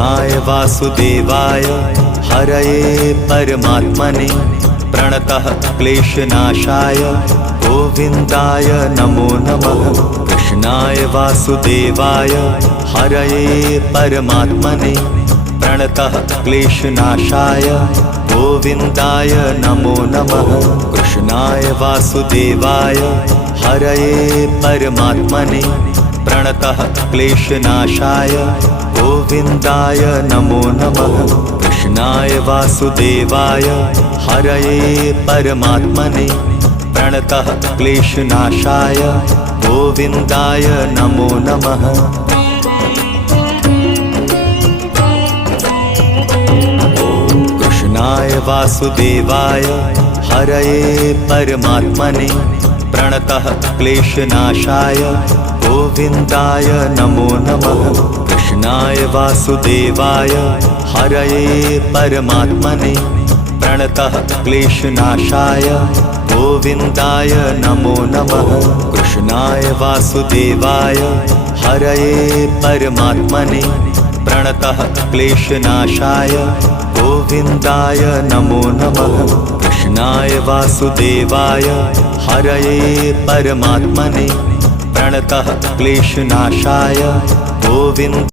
कृष्णाय वासुदेवाय हरये परमात्मने प्रणतः क्लेशनाशाय गोविन्दाय नमो नमः। कृष्णाय वासुदेवाय हरये परमात्मने प्रणतः क्लेशनाशाय गोविन्दाय नमो नमः। कृष्णाय वासुदेवाय हरये परमात्मने प्रणतः क्लेशनाशाय गोविन्दाय नमो नमः। कृष्णाय वासुदेवाय हरये परमात्मने प्रणतः क्लेशनाशाय गोविन्दाय नमो नमः। कृष्णाय वासुदेवाय हरये परमात्मने प्रणतः क्लेशनाशाय गोविन्दाय नमो नमः। कृष्णाय वासुदेवाय हरये परमात्मने प्रणतः क्लेशनाशाय गोविन्दाय नमो नमः। कृष्णाय वासुदेवाय हरये परमात्मने प्रणतः क्लेशनाशाय गोविन्दाय नमो नमः। कृष्णाय वासुदेवाय हरये परमात्मने प्रणतः क्लेशनाशाय गोविन्द